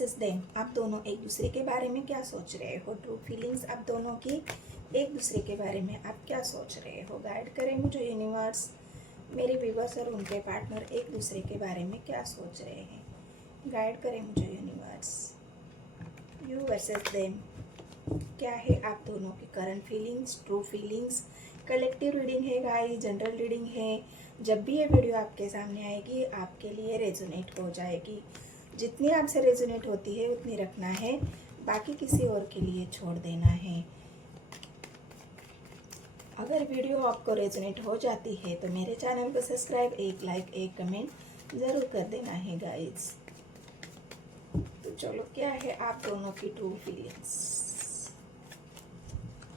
Versus them, आप दोनों एक दूसरे के बारे में क्या सोच रहे हो? ट्रू फीलिंग्स आप दोनों की एक दूसरे के बारे में आप क्या सोच रहे हो? गाइड करें मुझे यूनिवर्स, मेरे व्यूवर्स और उनके पार्टनर एक दूसरे के बारे में क्या सोच रहे हैं? गाइड करें मुझे यूनिवर्स। यू वर्सेस देम, क्या है आप दोनों की current feelings, true feelings? Collective reading है गाइस, जनरल रीडिंग है। जब भी ये वीडियो आपके सामने आएगी आपके लिए रेजोनेट हो जाएगी। जितनी आपसे रेजोनेट होती है उतनी रखना है, बाकी किसी और के लिए छोड़ देना है। अगर वीडियो आपको रेजोनेट हो जाती है तो मेरे चैनल को सब्सक्राइब, एक लाइक, एक कमेंट ज़रूर कर देना है गाइस। तो चलो, क्या है आप दोनों की ट्रू फीलिंग्स?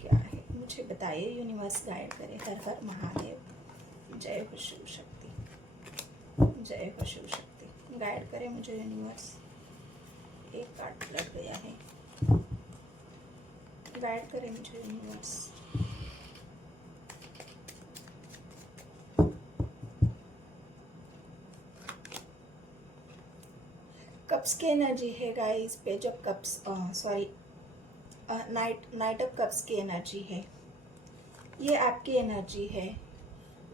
क्या है मुझे बताइए यूनिवर्स, गाइड करे। हर हर महादेव, जय हो शिव शक्ति, जय हो शिव शक्ति। गाइड करे मुझे यूनिवर्स। एक कार्ड लग गया है, गाइड करे मुझे यूनिवर्स। कप्स की एनर्जी है guys, page of cups, sorry, night of cups की एनर्जी है। ये आपकी एनर्जी है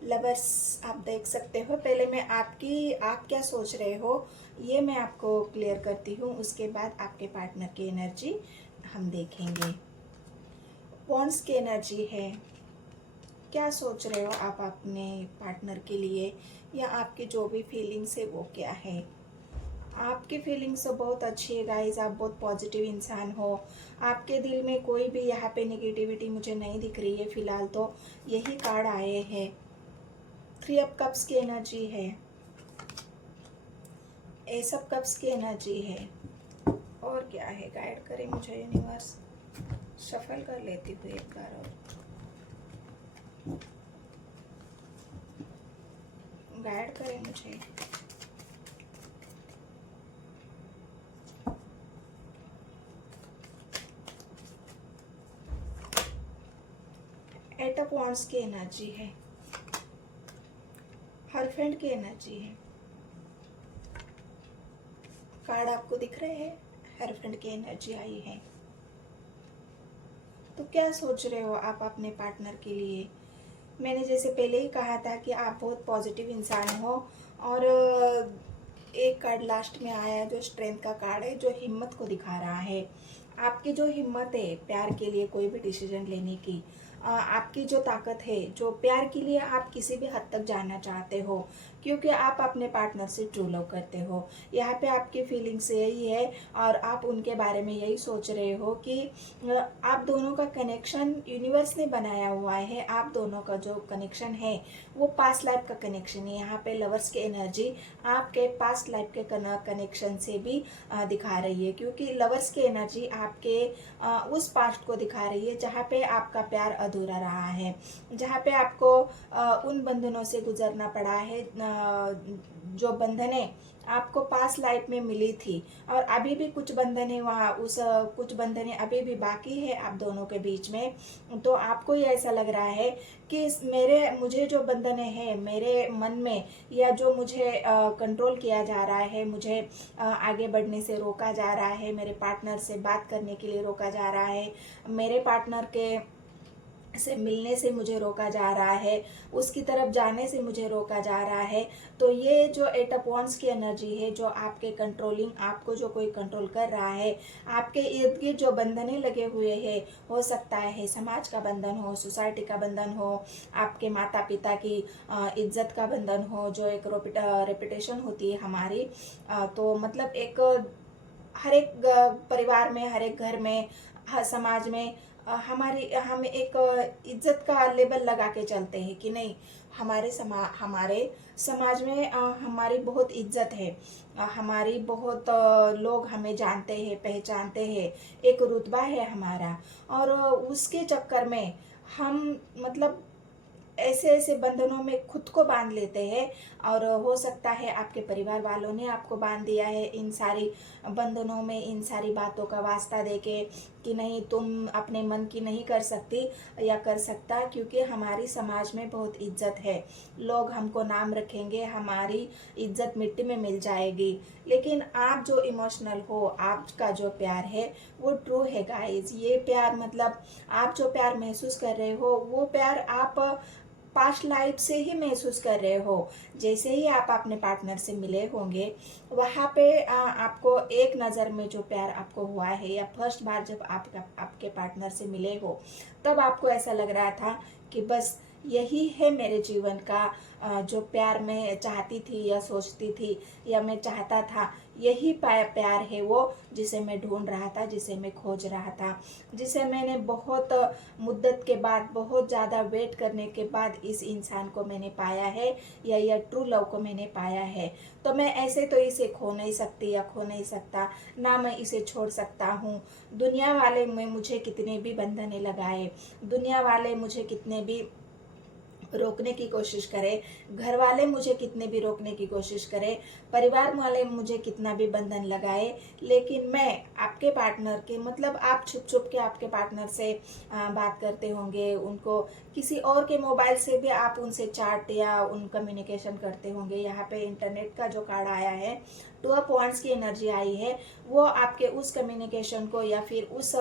लवर्स, आप देख सकते हो। पहले मैं आप क्या सोच रहे हो ये मैं आपको क्लियर करती हूँ, उसके बाद आपके पार्टनर की एनर्जी हम देखेंगे। वॉन्ड्स की एनर्जी है, क्या सोच रहे हो आप अपने पार्टनर के लिए, या आपकी जो भी फीलिंग्स है वो क्या है? आपकी फीलिंग्स तो बहुत अच्छी है गाइस, आप बहुत पॉजिटिव इंसान हो। आपके दिल में कोई भी यहाँ पे नेगेटिविटी मुझे नहीं दिख रही है फिलहाल, तो यही कार्ड आए हैं। 3 ऑफ कप्स की एनर्जी है, एस ऑफ कप्स की एनर्जी है, और क्या है? गाइड करें मुझे यूनिवर्स। शफल कर लेती हूँ एक बार और। गाइड करें मुझे। एट ऑफ वॉन्ड्स की एनर्जी है, हरफेंड की एनर्जी है। कार्ड आपको दिख रहे हैं, हरफेंड की एनर्जी आई है। तो क्या सोच रहे हो आप अपने पार्टनर के लिए? मैंने जैसे पहले ही कहा था कि आप बहुत पॉजिटिव इंसान हो, और एक कार्ड लास्ट में आया जो स्ट्रेंथ का कार्ड है, जो हिम्मत को दिखा रहा है। आपकी जो हिम्मत है प्यार के लिए कोई भी डिसीजन लेने की, आपकी जो ताकत है, जो प्यार के लिए आप किसी भी हद तक जाना चाहते हो, क्योंकि आप अपने पार्टनर से ट्रू लव करते हो। यहाँ पे आपकी फीलिंग्स यही है, और आप उनके बारे में यही सोच रहे हो कि आप दोनों का कनेक्शन यूनिवर्स ने बनाया हुआ है। आप दोनों का जो कनेक्शन है वो पास्ट लाइफ का कनेक्शन है। यहाँ पे लवर्स की एनर्जी आपके पास्ट लाइफ के कनेक्शन से भी दिखा रही है, क्योंकि लवर्स की एनर्जी आपके उस पास्ट को दिखा रही है जहाँ पे आपका प्यार अधूरा रहा है, जहाँ पे आपको उन बंधनों से गुजरना पड़ा है, जो बंधनें आपको पास्ट लाइफ में मिली थी, और अभी भी कुछ बंधनें वहाँ कुछ बंधनें अभी भी बाकी है आप दोनों के बीच में। तो आपको ये ऐसा लग रहा है कि मुझे जो बंधनें हैं मेरे मन में, या जो मुझे कंट्रोल किया जा रहा है, मुझे आगे बढ़ने से रोका जा रहा है, मेरे पार्टनर से बात करने के लिए रोका जा रहा है, मेरे पार्टनर के से मिलने से मुझे रोका जा रहा है, उसकी तरफ जाने से मुझे रोका जा रहा है। तो ये जो एट ऑफ वॉन्ड्स की एनर्जी है, जो आपके कंट्रोलिंग, आपको जो कोई कंट्रोल कर रहा है, आपके इर्द गिर्द जो बंधने लगे हुए हैं, हो सकता है समाज का बंधन हो, सोसाइटी का बंधन हो, आपके माता पिता की इज्जत का बंधन हो, जो एक रेपुटेशन होती है हमारी। तो मतलब एक हर एक परिवार में, हर एक घर में, हर समाज में हम एक इज्जत का लेबल लगा के चलते हैं कि नहीं, हमारे समाज में हमारी बहुत इज्जत है, हमारी बहुत लोग हमें जानते हैं, पहचानते हैं, एक रुतबा है हमारा। और उसके चक्कर में हम मतलब ऐसे ऐसे बंधनों में खुद को बांध लेते हैं, और हो सकता है आपके परिवार वालों ने आपको बांध दिया है इन सारी बंधनों में, इन सारी बातों का वास्ता देके, कि नहीं तुम अपने मन की नहीं कर सकती या कर सकता, क्योंकि हमारी समाज में बहुत इज्जत है, लोग हमको नाम रखेंगे, हमारी इज्जत मिट्टी में मिल जाएगी। लेकिन आप जो इमोशनल हो, आपका जो प्यार है वो ट्रू है गाइस। ये प्यार मतलब आप जो प्यार महसूस कर रहे हो वो प्यार आप पास्ट लाइफ से ही महसूस कर रहे हो। जैसे ही आप अपने पार्टनर से मिले होंगे वहाँ पे आपको एक नज़र में जो प्यार आपको हुआ है, या फर्स्ट बार जब आप आपके पार्टनर से मिले हो तब आपको ऐसा लग रहा था कि बस यही है मेरे जीवन का जो प्यार मैं चाहती थी या सोचती थी या मैं चाहता था, यही प्यार है वो जिसे मैं ढूंढ रहा था, जिसे मैं खोज रहा था, जिसे मैंने बहुत मुद्दत के बाद, बहुत ज़्यादा वेट करने के बाद इस इंसान को मैंने पाया है, या ट्रू लव को मैंने पाया है। तो मैं ऐसे तो इसे खो नहीं सकती या खो नहीं सकता, ना मैं इसे छोड़ सकता हूँ। दुनिया वाले में मुझे कितने भी बंधने लगाए, दुनिया वाले मुझे कितने भी रोकने की कोशिश करे, घर वाले मुझे कितने भी रोकने की कोशिश करे, परिवार वाले मुझे कितना भी बंधन लगाए, लेकिन मैं आपके पार्टनर के मतलब आप छुप छुप के आपके पार्टनर से बात करते होंगे, उनको किसी और के मोबाइल से भी आप उनसे चैट या उन कम्युनिकेशन करते होंगे। यहाँ पे इंटरनेट का जो कार्ड आया है, 2 पॉइंट्स की एनर्जी आई है, वो आपके उस कम्युनिकेशन को या फिर उस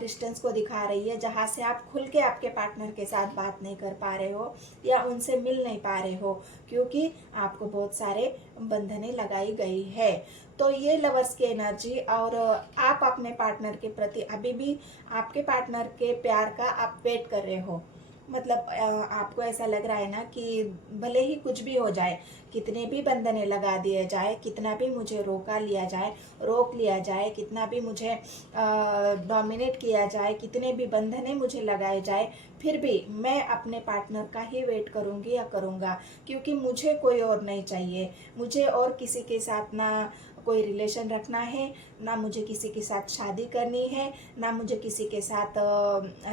डिस्टेंस को दिखा रही है जहाँ से आप खुल के आपके पार्टनर के साथ बात नहीं कर पा रहे हो या उनसे मिल नहीं पा रहे हो, क्योंकि आपको बहुत सारे बंधनें लगाई गई है। तो ये लवर्स की एनर्जी, और आप अपने पार्टनर के प्रति अभी भी आपके पार्टनर के प्यार का आप वेट कर रहे हो। मतलब आपको ऐसा लग रहा है ना कि भले ही कुछ भी हो जाए, कितने भी बंधने लगा दिए जाए, कितना भी मुझे रोक लिया जाए, कितना भी मुझे डोमिनेट किया जाए, कितने भी बंधने मुझे लगाए जाए, फिर भी मैं अपने पार्टनर का ही वेट करूंगी या करूंगा, क्योंकि मुझे कोई और नहीं चाहिए। मुझे और किसी के साथ ना कोई रिलेशन रखना है, ना मुझे किसी के साथ शादी करनी है, ना मुझे किसी के साथ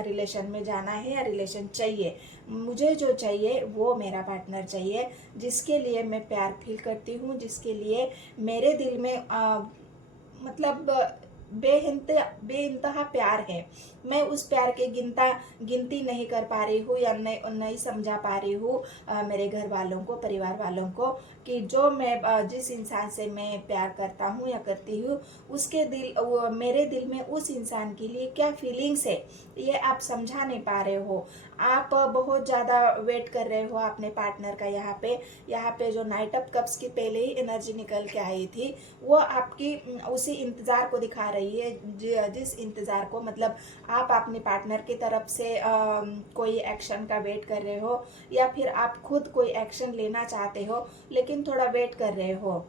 रिलेशन में जाना है या रिलेशन चाहिए। मुझे जो चाहिए वो मेरा पार्टनर चाहिए, जिसके लिए मैं प्यार फील करती हूँ, जिसके लिए मेरे दिल में मतलब बेइंतहा प्यार है। मैं उस प्यार के गिनती नहीं कर पा रही हूँ या नहीं समझा पा रही हूँ मेरे घर वालों को, परिवार वालों को, कि जो मैं जिस इंसान से मैं प्यार करता हूँ या करती हूँ, उसके मेरे दिल में उस इंसान के लिए क्या फीलिंग्स है, ये आप समझा नहीं पा रहे हो। आप बहुत ज़्यादा वेट कर रहे हो अपने पार्टनर का। यहाँ पे जो नाइट ऑफ कप्स की पहले ही एनर्जी निकल के आई थी, वो आपकी उसी इंतज़ार को दिखा रही है, जिस इंतज़ार को मतलब आप अपने पार्टनर की तरफ से कोई एक्शन का वेट कर रहे हो, या फिर आप खुद कोई एक्शन लेना चाहते हो लेकिन थोड़ा वेट कर रहे हो,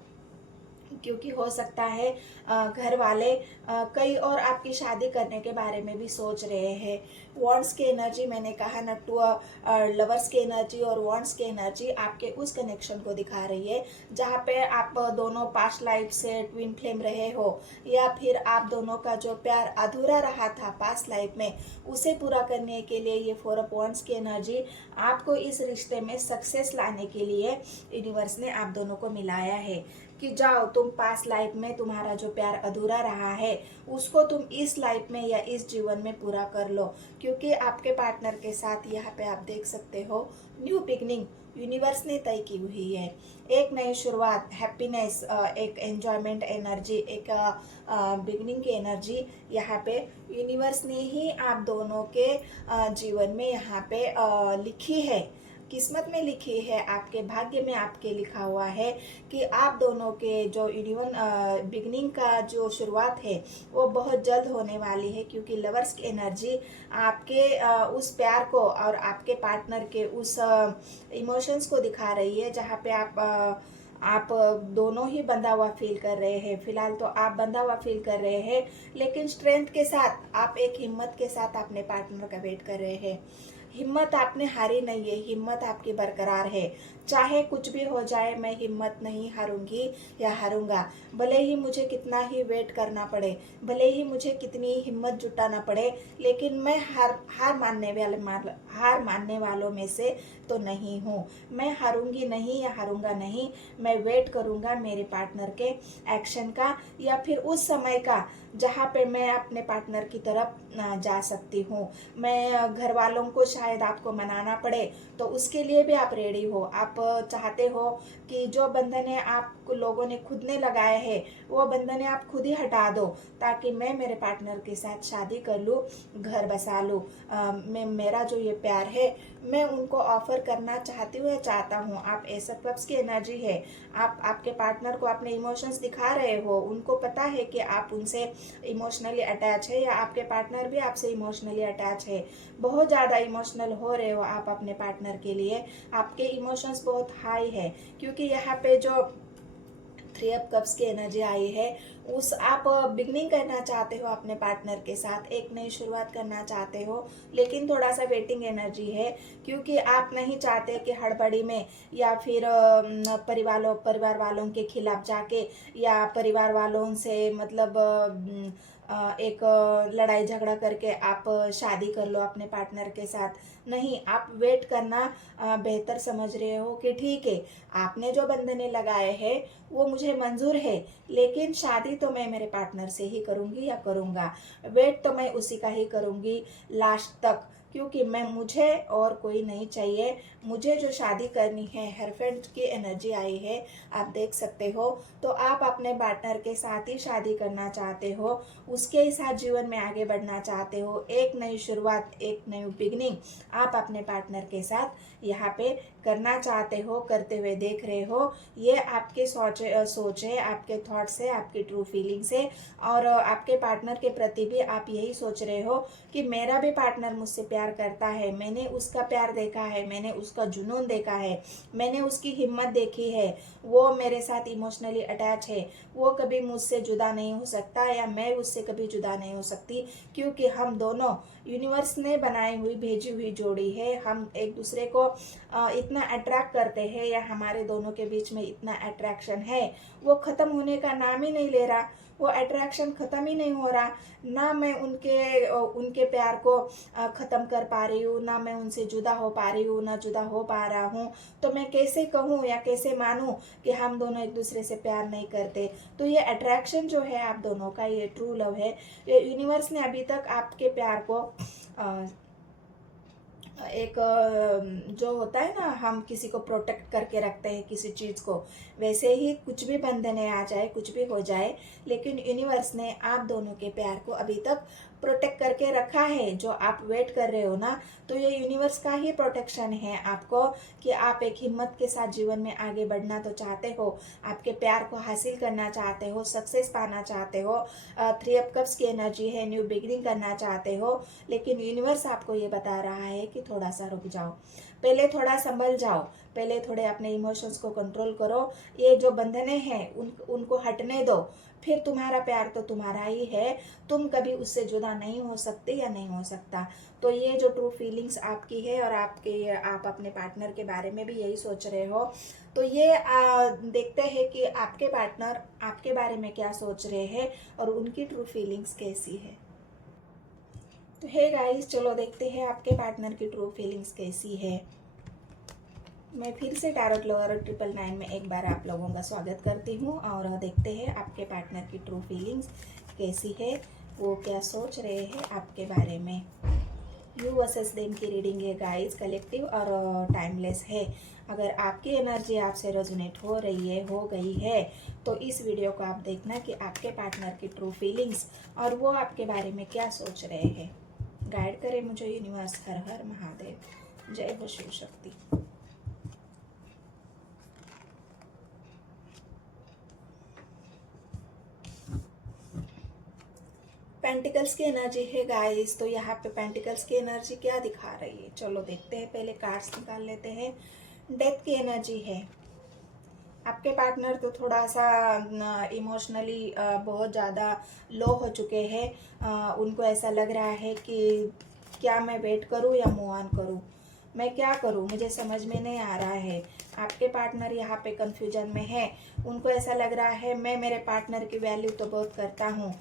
क्योंकि हो सकता है घर वाले कई और आपकी शादी करने के बारे में भी सोच रहे हैं। वॉन्ट्स की एनर्जी, मैंने कहा ना, टू लवर्स की एनर्जी और वॉन्ट्स की एनर्जी आपके उस कनेक्शन को दिखा रही है जहाँ पे आप दोनों पास्ट लाइफ से ट्विन फ्लेम रहे हो, या फिर आप दोनों का जो प्यार अधूरा रहा था पास्ट लाइफ में, उसे पूरा करने के लिए ये 4 ऑफ वॉन्ट्स की एनर्जी आपको इस रिश्ते में सक्सेस लाने के लिए यूनिवर्स ने आप दोनों को मिलाया है कि जाओ तुम पास्ट लाइफ में तुम्हारा जो प्यार अधूरा रहा है उसको तुम इस लाइफ में या इस जीवन में पूरा कर लो, क्योंकि आपके पार्टनर के साथ यहाँ पे आप देख सकते हो न्यू बिगनिंग यूनिवर्स ने तय की हुई है। एक नई शुरुआत, हैप्पीनेस, एक एंजॉयमेंट एनर्जी, एक बिगनिंग की एनर्जी यहाँ पे यूनिवर्स ने ही आप दोनों के जीवन में यहाँ पे लिखी है, किस्मत में लिखी है, आपके भाग्य में आपके लिखा हुआ है कि आप दोनों के जो बिगनिंग का जो शुरुआत है वो बहुत जल्द होने वाली है, क्योंकि लवर्स की एनर्जी आपके उस प्यार को और आपके पार्टनर के उस इमोशंस को दिखा रही है, जहाँ पे आप दोनों ही बंधा हुआ फील कर रहे हैं। फिलहाल तो आप बंधा हुआ फील कर रहे हैं, लेकिन स्ट्रेंथ के साथ, आप एक हिम्मत के साथ अपने पार्टनर का वेट कर रहे हैं। हिम्मत आपने हारी नहीं है, हिम्मत आपकी बरकरार है। चाहे कुछ भी हो जाए, मैं हिम्मत नहीं हारूंगी या हारूंगा, भले ही मुझे कितना ही वेट करना पड़े, भले ही मुझे कितनी हिम्मत जुटाना पड़े, लेकिन मैं हार मानने वालों में से तो नहीं हूँ। मैं हारूंगी नहीं या हारूंगा नहीं, मैं वेट करूंगा मेरे पार्टनर के एक्शन का या फिर उस समय का जहाँ पे मैं अपने पार्टनर की तरफ जा सकती हूँ। मैं घर वालों को शायद आपको मनाना पड़े, तो उसके लिए भी आप रेडी हो। आप चाहते हो कि जो बंधने आप लोगों ने खुद ने लगाए हैं वो बंधने आप खुद ही हटा दो, ताकि मैं मेरे पार्टनर के साथ शादी कर लूँ, घर बसा लूँ। मैं मेरा जो ये प्यार है मैं उनको ऑफर करना चाहती हूँ या चाहता हूँ। आप एस ऑफ कप्स की एनर्जी है। आप आपके पार्टनर को अपने इमोशंस दिखा रहे हो, उनको पता है कि आप उनसे इमोशनली अटैच है, या आपके पार्टनर भी आपसे इमोशनली अटैच है। बहुत ज़्यादा इमोशनल हो रहे हो आप अपने पार्टनर के लिए। आपके इमोशंस बहुत हाई है, क्योंकि यहाँ पे जो 3 ऑफ कप्स की एनर्जी आई है, उस आप बिगनिंग करना चाहते हो अपने पार्टनर के साथ, एक नई शुरुआत करना चाहते हो, लेकिन थोड़ा सा वेटिंग एनर्जी है, क्योंकि आप नहीं चाहते कि हड़बड़ी में या फिर परिवार वालों के खिलाफ जाके या परिवार वालों से मतलब एक लड़ाई झगड़ा करके आप शादी कर लो अपने पार्टनर के साथ। नहीं, आप वेट करना बेहतर समझ रहे हो कि ठीक है, आपने जो बंधने लगाए हैं वो मुझे मंजूर है, लेकिन शादी तो मैं मेरे पार्टनर से ही करूंगी या करूंगा। वेट तो मैं उसी का ही करूंगी लास्ट तक, क्योंकि मुझे और कोई नहीं चाहिए। मुझे जो शादी करनी है, हस्बैंड की एनर्जी आई है, आप देख सकते हो। तो आप अपने पार्टनर के साथ ही शादी करना चाहते हो, उसके ही साथ जीवन में आगे बढ़ना चाहते हो। एक नई शुरुआत, एक नई बिगनिंग आप अपने पार्टनर के साथ यहाँ पे करना चाहते हो, करते हुए देख रहे हो। ये आपके सोच है, आपके थॉट्स है, आपकी ट्रू फीलिंग्स है। और आपके पार्टनर के प्रति भी आप यही सोच रहे हो कि मेरा भी पार्टनर मुझसे प्यार करता है, मैंने उसका प्यार देखा है, मैंने उसका जुनून देखा है, मैंने उसकी हिम्मत देखी है, वो मेरे साथ इमोशनली अटैच है, वो कभी मुझसे जुदा नहीं हो सकता या मैं उससे कभी जुदा नहीं हो सकती, क्योंकि हम दोनों यूनिवर्स ने बनाई हुई भेजी हुई जोड़ी है। हम एक दूसरे को इतना अट्रैक्ट करते हैं, या हमारे दोनों के बीच में इतना अट्रैक्शन है, वो ख़त्म होने का नाम ही नहीं ले रहा। वो अट्रैक्शन ख़त्म ही नहीं हो रहा। ना मैं उनके प्यार को ख़त्म कर पा रही हूँ, ना मैं उनसे जुदा हो पा रही हूँ, ना जुदा हो पा रहा हूँ। तो मैं कैसे कहूँ या कैसे मानूँ कि हम दोनों एक दूसरे से प्यार नहीं करते। तो ये अट्रैक्शन जो है आप दोनों का, ये ट्रू लव है। ये यूनिवर्स ने अभी तक आपके प्यार को एक जो होता है ना, हम किसी को प्रोटेक्ट करके रखते हैं किसी चीज़ को, वैसे ही कुछ भी बंधने आ जाए, कुछ भी हो जाए, लेकिन यूनिवर्स ने आप दोनों के प्यार को अभी तक प्रोटेक्ट करके रखा है। जो आप वेट कर रहे हो ना, तो ये यूनिवर्स का ही प्रोटेक्शन है आपको, कि आप एक हिम्मत के साथ जीवन में आगे बढ़ना तो चाहते हो, आपके प्यार को हासिल करना चाहते हो, सक्सेस पाना चाहते हो। 3 ऑफ कप्स की एनर्जी है, न्यू बिगिनिंग करना चाहते हो, लेकिन यूनिवर्स आपको ये बता रहा है कि थोड़ा सा रुक जाओ, पहले थोड़ा संभल जाओ, पहले थोड़े अपने इमोशंस को कंट्रोल करो। ये जो बंधने हैं उनको हटने दो, फिर तुम्हारा प्यार तो तुम्हारा ही है, तुम कभी उससे जुदा नहीं हो सकते या नहीं हो सकता। तो ये जो ट्रू फीलिंग्स आपकी है, और आप अपने पार्टनर के बारे में भी यही सोच रहे हो, तो ये देखते हैं कि आपके पार्टनर आपके बारे में क्या सोच रहे हैं और उनकी ट्रू फीलिंग्स कैसी है। तो हे गाइस, चलो देखते हैं आपके पार्टनर की ट्रू फीलिंग्स कैसी है। मैं फिर से टैरोट लवर 999 में एक बार आप लोगों का स्वागत करती हूँ, और देखते हैं आपके पार्टनर की ट्रू फीलिंग्स कैसी है, वो क्या सोच रहे हैं आपके बारे में। यू वर्सेस देम की रीडिंग है गाइस, कलेक्टिव और टाइमलेस है। अगर आपकी एनर्जी आपसे रेजोनेट हो रही है, हो गई है, तो इस वीडियो को आप देखना कि आपके पार्टनर की ट्रू फीलिंग्स और वो आपके बारे में क्या सोच रहे हैं। गाइड करे मुझे यूनिवर्स। हर हर महादेव, जय हो शिव शक्ति। पेंटिकल्स की एनर्जी है गाइस, तो यहाँ पे पेंटिकल्स की एनर्जी क्या दिखा रही है, चलो देखते हैं। पहले कार्ड्स निकाल लेते हैं। डेथ की एनर्जी है। आपके पार्टनर तो थोड़ा सा इमोशनली बहुत ज़्यादा लो हो चुके हैं। उनको ऐसा लग रहा है कि क्या मैं वेट करूं या मूव ऑन करूं। मैं क्या करूं, मुझे समझ में नहीं आ रहा है। आपके पार्टनर यहाँ पे कंफ्यूजन में है। उनको ऐसा लग रहा है मैं मेरे पार्टनर की वैल्यू तो बहुत करता हूँ,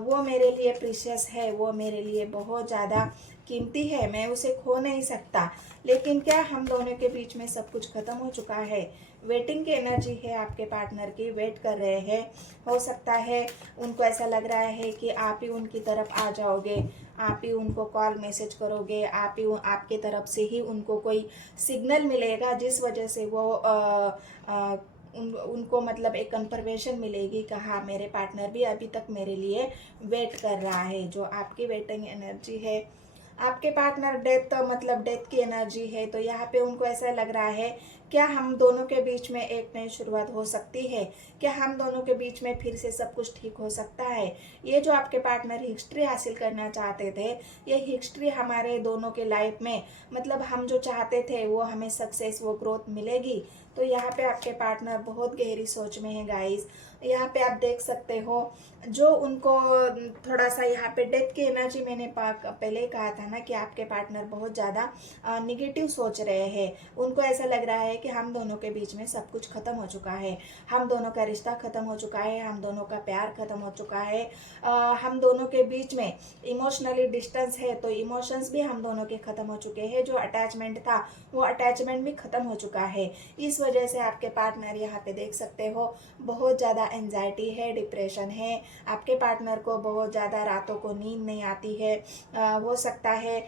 वो मेरे लिए प्रीशियस है, वो मेरे लिए बहुत ज़्यादा कीमती है, मैं उसे खो नहीं सकता। लेकिन क्या हम दोनों के बीच में सब कुछ खत्म हो चुका है? वेटिंग की एनर्जी है आपके पार्टनर की, वेट कर रहे हैं। हो सकता है उनको ऐसा लग रहा है कि आप ही उनकी तरफ आ जाओगे, आप ही उनको कॉल मैसेज करोगे, आप ही आपके तरफ से ही उनको कोई सिग्नल मिलेगा, जिस वजह से वो उनको मतलब एक कंफर्मेशन मिलेगी कि हाँ मेरे पार्टनर भी अभी तक मेरे लिए वेट कर रहा है। जो आपकी वेटिंग एनर्जी है, आपके पार्टनर डेथ मतलब डेथ की एनर्जी है, तो यहाँ पे उनको ऐसा लग रहा है क्या हम दोनों के बीच में एक नई शुरुआत हो सकती है, क्या हम दोनों के बीच में फिर से सब कुछ ठीक हो सकता है। ये जो आपके पार्टनर हिस्ट्री हासिल करना चाहते थे, ये हिस्ट्री हमारे दोनों के लाइफ में मतलब हम जो चाहते थे वो हमें सक्सेस, वो ग्रोथ मिलेगी। तो यहाँ पे आपके पार्टनर बहुत गहरी सोच में है गाइस। यहाँ पे आप देख सकते हो जो उनको थोड़ा सा यहाँ पे डेथ की एनर्जी, मैंने पहले ही कहा था ना कि आपके पार्टनर बहुत ज़्यादा निगेटिव सोच रहे हैं। उनको ऐसा लग रहा है कि हम दोनों के बीच में सब कुछ खत्म हो चुका है, हम दोनों का रिश्ता खत्म हो चुका है, हम दोनों का प्यार खत्म हो चुका है, हम दोनों के बीच में इमोशनली डिस्टेंस है, तो इमोशंस भी हम दोनों के खत्म हो चुके हैं। जो अटैचमेंट था वो अटैचमेंट भी खत्म हो चुका है। इस वजह से आपके पार्टनर यहाँ पे देख सकते हो बहुत ज़्यादा एंजाइटी है, डिप्रेशन है। आपके पार्टनर को बहुत ज़्यादा रातों को नींद नहीं आती है। हो सकता है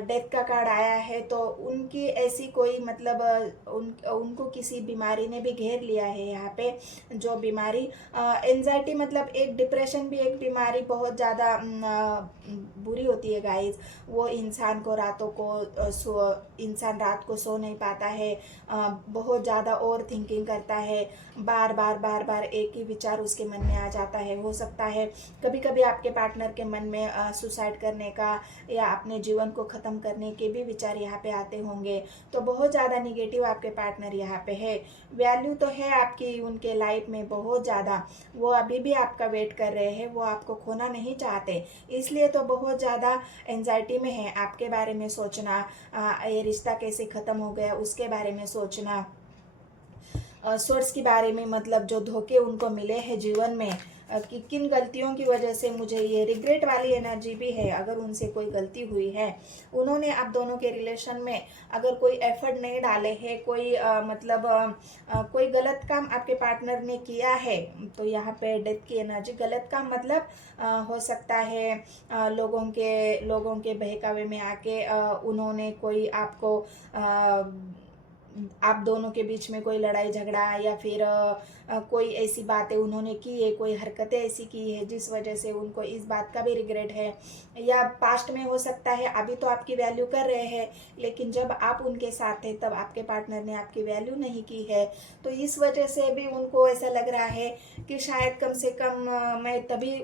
डेथ का कार्ड आया है तो उनकी ऐसी कोई मतलब उनको किसी बीमारी ने भी घेर लिया है यहाँ पे। जो बीमारी एंजाइटी मतलब एक डिप्रेशन भी एक बीमारी बहुत ज़्यादा बुरी होती है गाइस। वो इंसान को रातों को इंसान रात को सो नहीं पाता है, बहुत ज़्यादा ओवर थिंकिंग करता है, बार बार एक ही विचार उसके मन में आ जाता है। हो सकता है कभी कभी आपके पार्टनर के मन में सुसाइड करने का या अपने जीवन को ख़त्म करने के भी विचार यहाँ पे आते होंगे। तो बहुत ज़्यादा निगेटिव आपके पार्टनर यहाँ पे है। वैल्यू तो है आपकी उनके लाइफ में बहुत ज़्यादा, वो अभी भी आपका वेट कर रहे हैं, वो आपको खोना नहीं चाहते, इसलिए तो बहुत ज़्यादा एंजाइटी में है। आपके बारे में सोचना, ये रिश्ता कैसे ख़त्म हो गया उसके बारे में सोचना, सोर्स के बारे में मतलब जो धोखे उनको मिले हैं जीवन में, कि किन गलतियों की वजह से मुझे ये रिग्रेट वाली एनर्जी भी है। अगर उनसे कोई गलती हुई है, उन्होंने आप दोनों के रिलेशन में अगर कोई एफर्ट नहीं डाले हैं, कोई कोई गलत काम आपके पार्टनर ने किया है, तो यहाँ पे डेथ की एनर्जी, गलत काम मतलब हो सकता है लोगों के बहकावे में आके उन्होंने कोई आपको आप दोनों के बीच में कोई लड़ाई झगड़ा या फिर कोई ऐसी बातें उन्होंने की है, कोई हरकतें ऐसी की है जिस वजह से उनको इस बात का भी रिग्रेट है। या पास्ट में हो सकता है अभी तो आपकी वैल्यू कर रहे हैं, लेकिन जब आप उनके साथ थे तब आपके पार्टनर ने आपकी वैल्यू नहीं की है। तो इस वजह से भी उनको ऐसा लग रहा है कि शायद कम से कम मैं तभी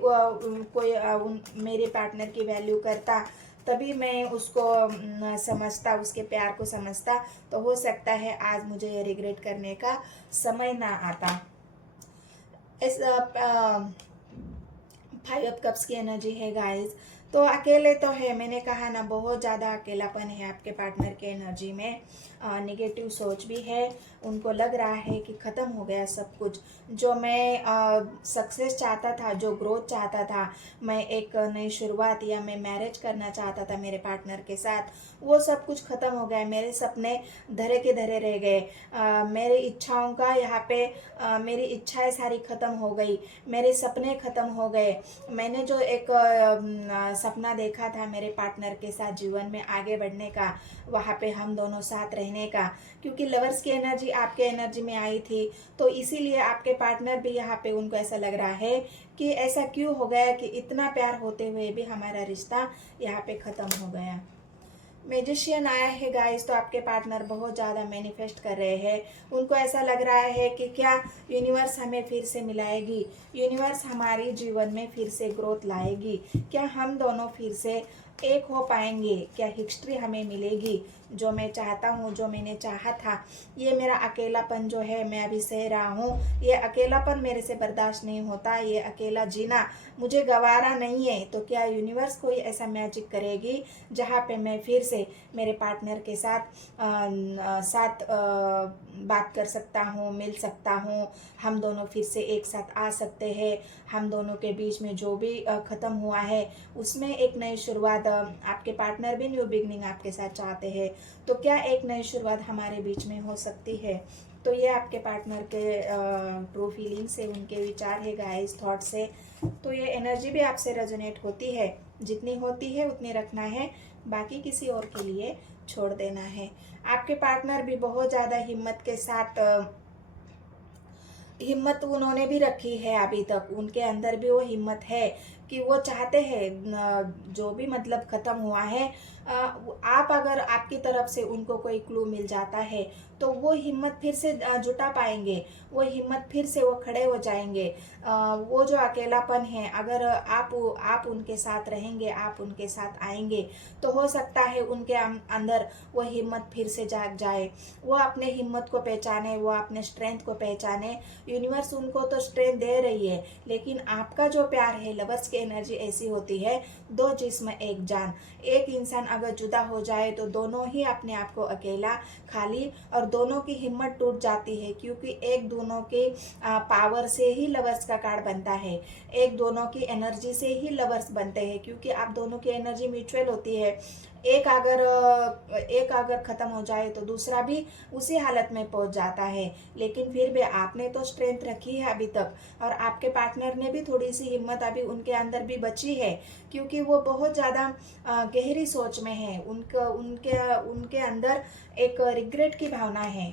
मेरे पार्टनर की वैल्यू करता, तभी मैं उसको समझता, उसके प्यार को समझता। तो हो सकता है आज मुझे ये रिग्रेट करने का समय ना आता। इस 5 ऑफ कप्स की एनर्जी है गाइस। तो अकेले तो है, मैंने कहा ना बहुत ज़्यादा अकेलापन है आपके पार्टनर के एनर्जी में, नेगेटिव सोच भी है। उनको लग रहा है कि ख़त्म हो गया सब कुछ, जो मैं सक्सेस चाहता था, जो ग्रोथ चाहता था, मैं एक नई शुरुआत या मैं मैरिज करना चाहता था मेरे पार्टनर के साथ, वो सब कुछ ख़त्म हो गया। मेरे सपने धरे के धरे रह गए। मेरी इच्छाओं का यहाँ पे मेरी इच्छाएं सारी ख़त्म हो गई, मेरे सपने ख़त्म हो गए। मैंने जो एक सपना देखा था मेरे पार्टनर के साथ जीवन में आगे बढ़ने का, वहाँ पे हम दोनों साथ रहने का, क्योंकि लवर्स की एनर्जी आपके एनर्जी में आई थी, तो इसीलिए आपके पार्टनर भी यहाँ पे उनको ऐसा लग रहा है कि ऐसा क्यों हो गया कि इतना प्यार होते हुए भी हमारा रिश्ता यहाँ पे ख़त्म हो गया। मैजिशियन आया है गाइस, तो आपके पार्टनर बहुत ज़्यादा मैनिफेस्ट कर रहे हैं। उनको ऐसा लग रहा है कि क्या यूनिवर्स हमें फिर से मिलाएगी, यूनिवर्स हमारी जीवन में फिर से ग्रोथ लाएगी, क्या हम दोनों फिर से एक हो पाएंगे, क्या हिस्ट्री हमें मिलेगी, जो मैं चाहता हूँ, जो मैंने चाहा था। ये मेरा अकेलापन जो है मैं अभी सह रहा हूँ, ये अकेलापन मेरे से बर्दाश्त नहीं होता, ये अकेला जीना मुझे गवारा नहीं है। तो क्या यूनिवर्स कोई ऐसा मैजिक करेगी जहाँ पे मैं फिर से मेरे पार्टनर के साथ बात कर सकता हूँ, मिल सकता हूँ, हम दोनों फिर से एक साथ आ सकते हैं, हम दोनों के बीच में जो भी ख़त्म हुआ है उसमें एक नई शुरुआत, आपके पार्टनर भी न्यू बिगनिंग आपके साथ चाहते हैं। तो क्या एक नई शुरुआत हमारे बीच में हो सकती है? तो ये आपके पार्टनर के ट्रू फीलिंग से, उनके विचार है गाइस, थॉट से। तो ये एनर्जी भी आपसे रेजोनेट होती है, जितनी होती है उतनी रखना है, बाकी किसी और के लिए छोड़ देना है। आपके पार्टनर भी बहुत ज़्यादा हिम्मत के साथ, हिम्मत उन्होंने भी रखी है अभी तक, उनके अंदर भी वो हिम्मत है कि वो चाहते हैं जो भी मतलब ख़त्म हुआ है, आप अगर आपकी तरफ से उनको कोई क्लू मिल जाता है तो वो हिम्मत फिर से जुटा पाएंगे, वो हिम्मत फिर से वो खड़े हो जाएंगे। वो जो अकेलापन है, अगर आप उनके साथ रहेंगे, आप उनके साथ आएंगे, तो हो सकता है उनके अंदर वो हिम्मत फिर से जाग जाए, वो अपने हिम्मत को पहचाने, वो अपने स्ट्रेंथ को पहचाने। यूनिवर्स उनको तो स्ट्रेंथ दे रही है, लेकिन आपका जो प्यार है, लवर्स की एनर्जी ऐसी होती है, दो जिस्म एक जान। एक इंसान अगर जुदा हो जाए तो दोनों ही अपने आप को अकेला, खाली, और दोनों की हिम्मत टूट जाती है, क्योंकि एक दोनों के पावर से ही लवर्स का कार्ड बनता है, एक दोनों की एनर्जी से ही लवर्स बनते हैं, क्योंकि आप दोनों की एनर्जी म्यूचुअल होती है। एक अगर खत्म हो जाए तो दूसरा भी उसी हालत में पहुंच जाता है। लेकिन फिर भी आपने तो स्ट्रेंथ रखी है अभी तक, और आपके पार्टनर ने भी थोड़ी सी हिम्मत अभी उनके अंदर भी बची है, क्योंकि वो बहुत ज़्यादा गहरी सोच में है, उनके अंदर एक रिग्रेट की भावना है।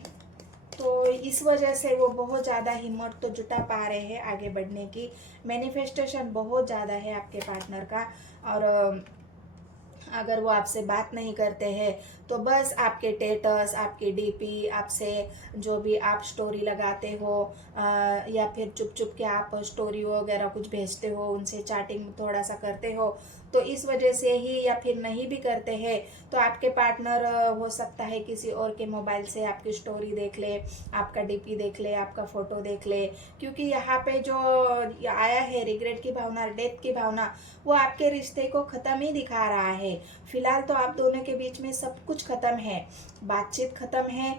तो इस वजह से वो बहुत ज़्यादा हिम्मत तो जुटा पा रहे हैं आगे बढ़ने की। मैनिफेस्टेशन बहुत ज़्यादा है आपके पार्टनर का, और अगर वो आपसे बात नहीं करते हैं तो बस आपके स्टेटस, आपके डीपी, आपसे जो भी आप स्टोरी लगाते हो, या फिर चुप चुप के आप स्टोरी वगैरह कुछ भेजते हो, उनसे चैटिंग थोड़ा सा करते हो, तो इस वजह से ही, या फिर नहीं भी करते हैं तो आपके पार्टनर हो सकता है किसी और के मोबाइल से आपकी स्टोरी देख ले, आपका डीपी देख ले, आपका फ़ोटो देख ले, क्योंकि यहाँ पे जो आया है रिग्रेट की भावना, डेथ की भावना, वो आपके रिश्ते को ख़त्म ही दिखा रहा है। फिलहाल तो आप दोनों के बीच में सब कुछ ख़त्म है, बातचीत ख़त्म है,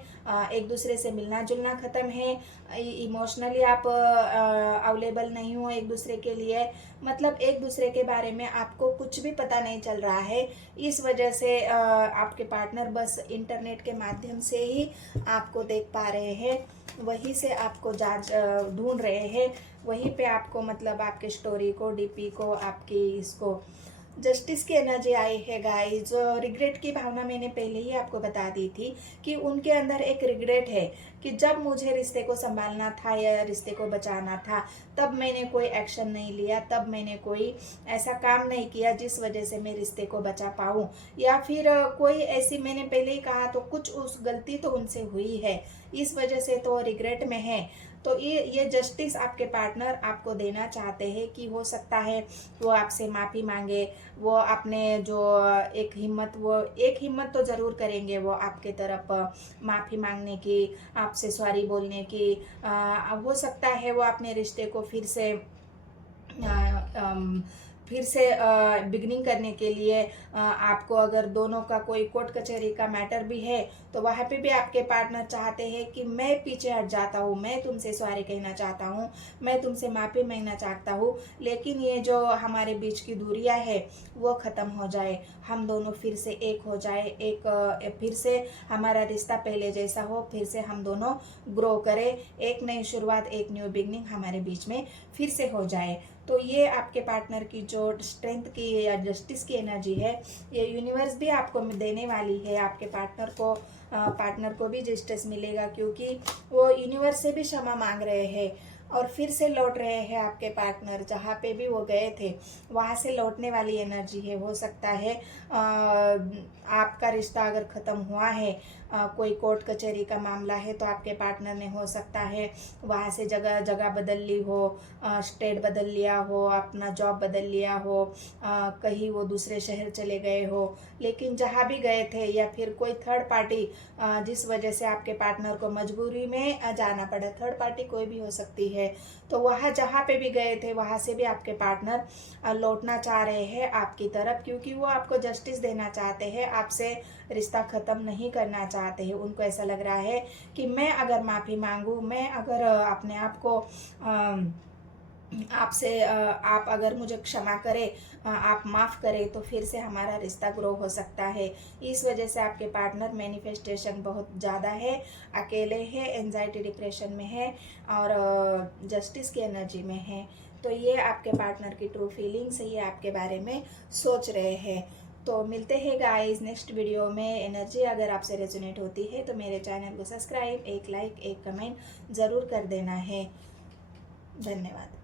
एक दूसरे से मिलना जुलना ख़त्म है, इमोशनली आप अवेलेबल नहीं हो एक दूसरे के लिए, मतलब एक दूसरे के बारे में आपको कुछ भी पता नहीं चल रहा है। इस वजह से आपके पार्टनर बस इंटरनेट के माध्यम से ही आपको देख पा रहे हैं, वहीं से आपको ढूंढ रहे हैं, वहीं पे आपको मतलब आपके स्टोरी को, डीपी को, आपकी इसको जस्टिस की एनर्जी आई है गाइस। रिग्रेट की भावना मैंने पहले ही आपको बता दी थी कि उनके अंदर एक रिग्रेट है कि जब मुझे रिश्ते को संभालना था या रिश्ते को बचाना था, तब मैंने कोई एक्शन नहीं लिया, तब मैंने कोई ऐसा काम नहीं किया जिस वजह से मैं रिश्ते को बचा पाऊँ, या फिर कोई ऐसी, मैंने पहले ही कहा, तो कुछ उस गलती तो उनसे हुई है, इस वजह से तो रिग्रेट में है। तो ये जस्टिस आपके पार्टनर आपको देना चाहते हैं कि हो सकता है वो आपसे माफ़ी मांगे, वो अपने जो एक हिम्मत तो ज़रूर करेंगे, वो आपके तरफ माफ़ी मांगने की, आपसे सॉरी बोलने की। हो सकता है वो अपने रिश्ते को फिर से बिगनिंग करने के लिए, आपको अगर दोनों का कोई कोर्ट कचहरी का मैटर भी है तो वहाँ पे भी आपके पार्टनर चाहते हैं कि मैं पीछे हट जाता हूँ, मैं तुमसे सॉरी कहना चाहता हूँ, मैं तुमसे माफ़ी मांगना चाहता हूँ, लेकिन ये जो हमारे बीच की दूरियाँ है वो ख़त्म हो जाए, हम दोनों फिर से एक हो जाए, फिर से हमारा रिश्ता पहले जैसा हो, फिर से हम दोनों ग्रो करें, एक नई शुरुआत, एक न्यू बिगनिंग हमारे बीच में फिर से हो जाए। तो ये आपके पार्टनर की जो स्ट्रेंथ की या जस्टिस की एनर्जी है, ये यूनिवर्स भी आपको देने वाली है। आपके पार्टनर को भी जस्टिस मिलेगा, क्योंकि वो यूनिवर्स से भी क्षमा मांग रहे हैं। और फिर से लौट रहे हैं आपके पार्टनर, जहाँ पे भी वो गए थे वहाँ से लौटने वाली एनर्जी है। हो सकता है आपका रिश्ता अगर ख़त्म हुआ है, कोई कोर्ट कचहरी का मामला है, तो आपके पार्टनर ने हो सकता है वहाँ से जगह जगह बदल ली हो, स्टेट बदल लिया हो, अपना जॉब बदल लिया हो, कहीं वो दूसरे शहर चले गए हो। लेकिन जहाँ भी गए थे, या फिर कोई थर्ड पार्टी जिस वजह से आपके पार्टनर को मजबूरी में जाना पड़ा, थर्ड पार्टी कोई भी हो सकती है, तो वहाँ जहाँ पे भी गए थे वहाँ से भी आपके पार्टनर लौटना चाह रहे हैं आपकी तरफ, क्योंकि वो आपको जस्टिस देना चाहते हैं, आपसे रिश्ता ख़त्म नहीं करना चाहते हैं। उनको ऐसा लग रहा है कि मैं अगर माफ़ी मांगूँ, मैं अगर अपने आप को आपसे आप अगर मुझे क्षमा करें, आप माफ़ करें, तो फिर से हमारा रिश्ता ग्रो हो सकता है। इस वजह से आपके पार्टनर मैनिफेस्टेशन बहुत ज़्यादा है, अकेले है, एंजाइटी डिप्रेशन में है, और जस्टिस की एनर्जी में है। तो ये आपके पार्टनर की ट्रू फीलिंग्स है, ये आपके बारे में सोच रहे हैं। तो मिलते हैं गाइस नेक्स्ट वीडियो में। एनर्जी अगर आपसे रेजोनेट होती है तो मेरे चैनल को सब्सक्राइब, एक लाइक, एक कमेंट ज़रूर कर देना है। धन्यवाद।